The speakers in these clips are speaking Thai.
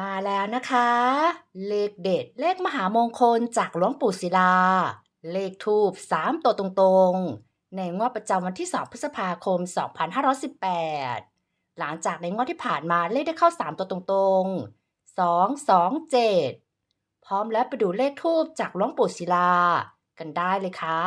มาแล้วนะคะ เลขเด็ด เลขมหามงคลจากหลวงปู่ศิลา เลขทูบ3ตัวตรงๆ ในงวดประจำวันที่ 2 พฤษภาคม 2518 หลังจากในงวดที่ผ่านมาเลขได้เข้า 3 ตัวตรงๆ 2 2 7 พร้อมแล้วไปดูเลขทูบจากหลวงปู่ศิลา กันได้เลยค่ะ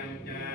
down, down.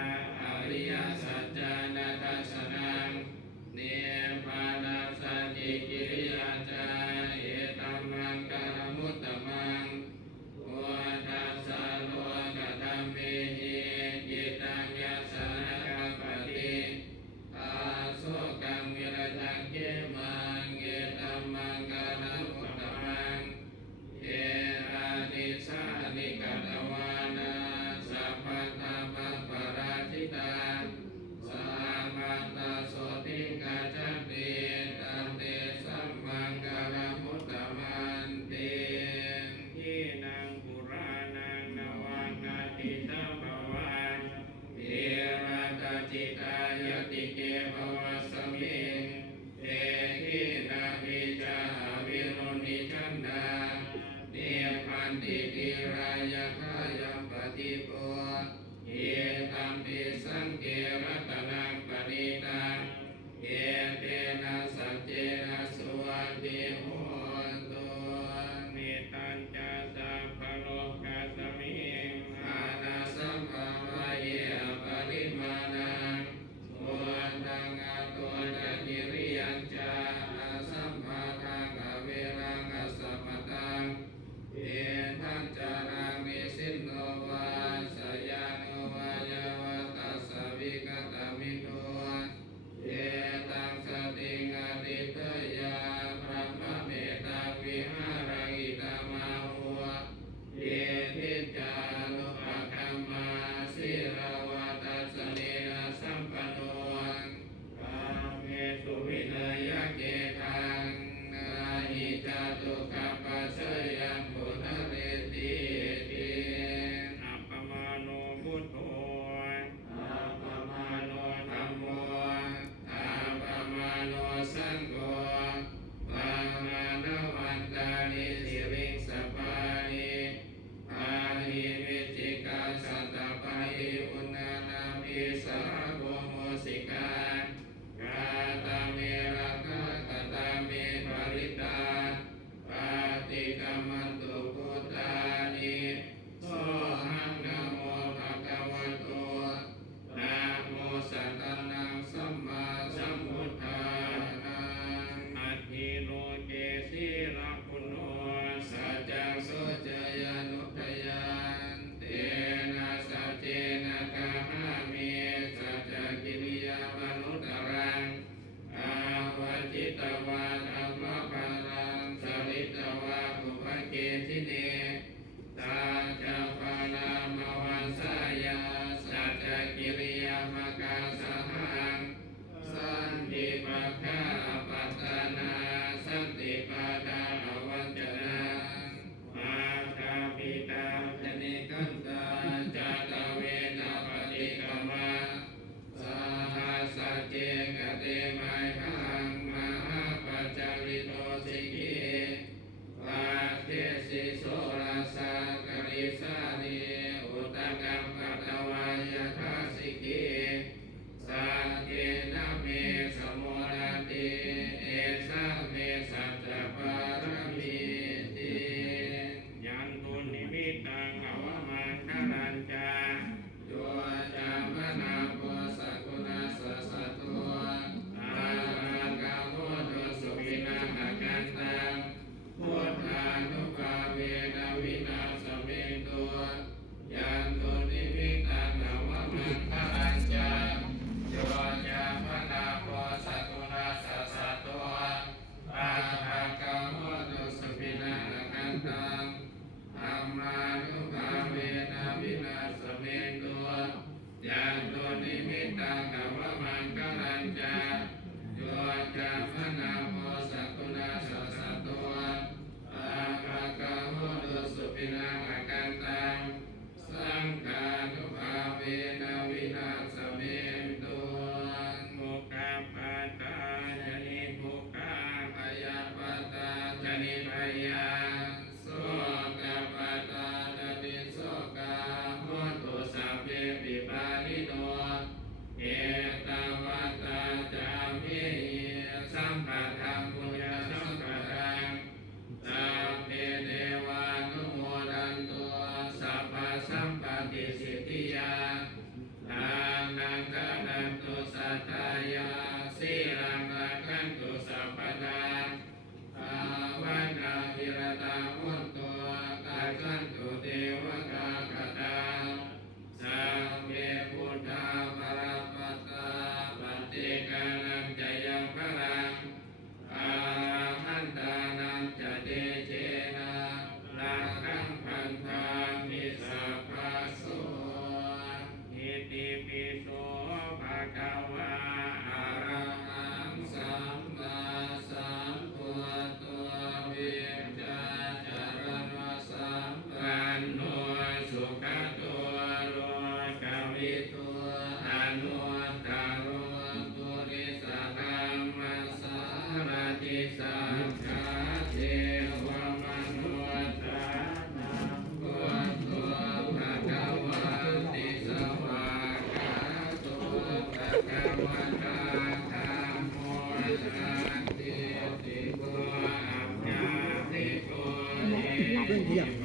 Yeah.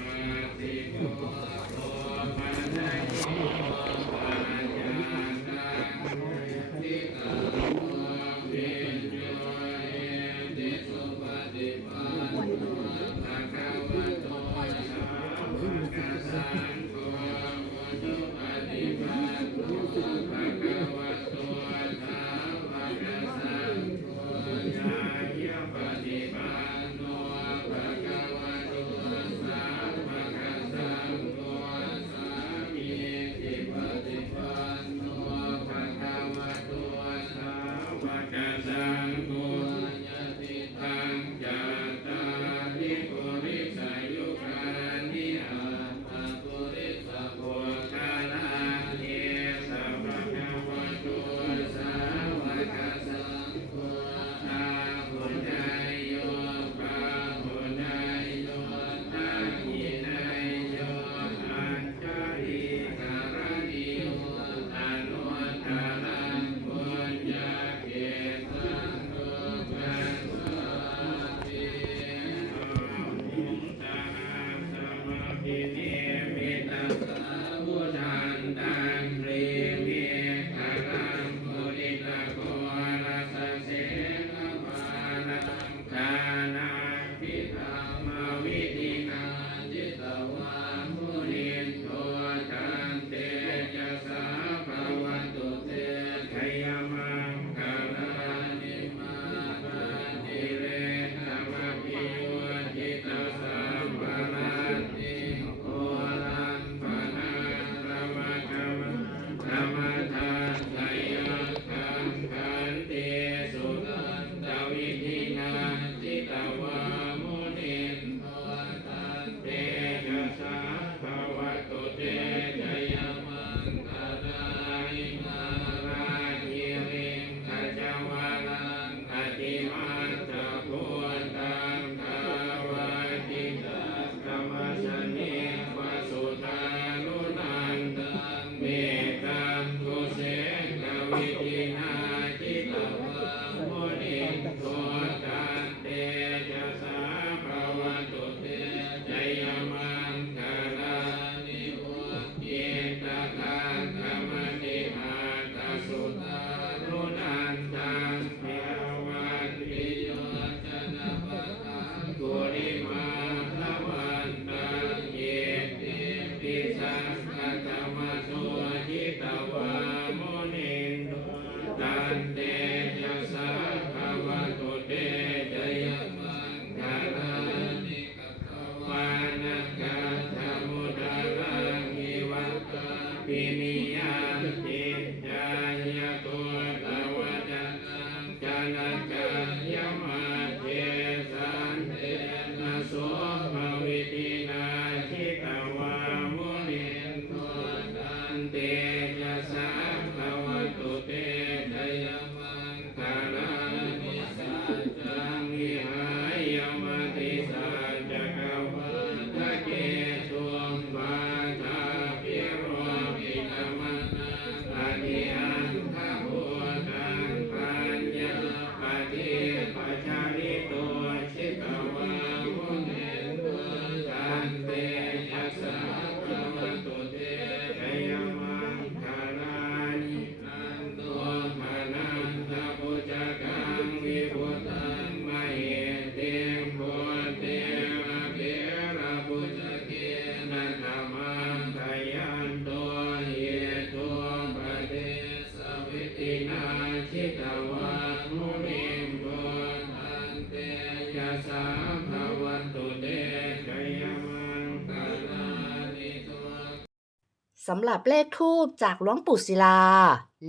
สำหรับเลขทูบจากหลวงปู่ศิลา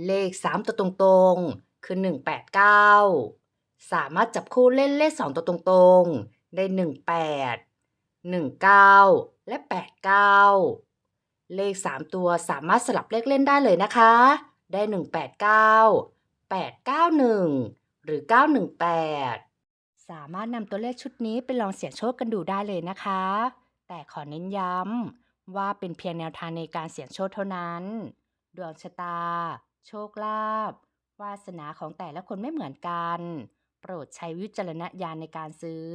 เลข 3 ตัวตรงๆ คือ 189 สามารถจับคู่เล่นเลข 2 ตัวตรงๆ ได้ 18 19 และ 89 เลข 3 ตัวสามารถสลับเลขเล่นได้เลยนะคะ ได้ 189 891 หรือ 918 สามารถนำตัวเลขชุดนี้ไปลองเสี่ยงโชคกันดูได้เลยนะคะ แต่ขอเน้นย้ำ ว่าเป็นเพียงแนวทางในการเสี่ยงโชคเท่านั้น ดวงชะตา โชคลาภวาสนาของแต่ละคนไม่เหมือนกัน โปรดใช้วิจารณญาณในการซื้อ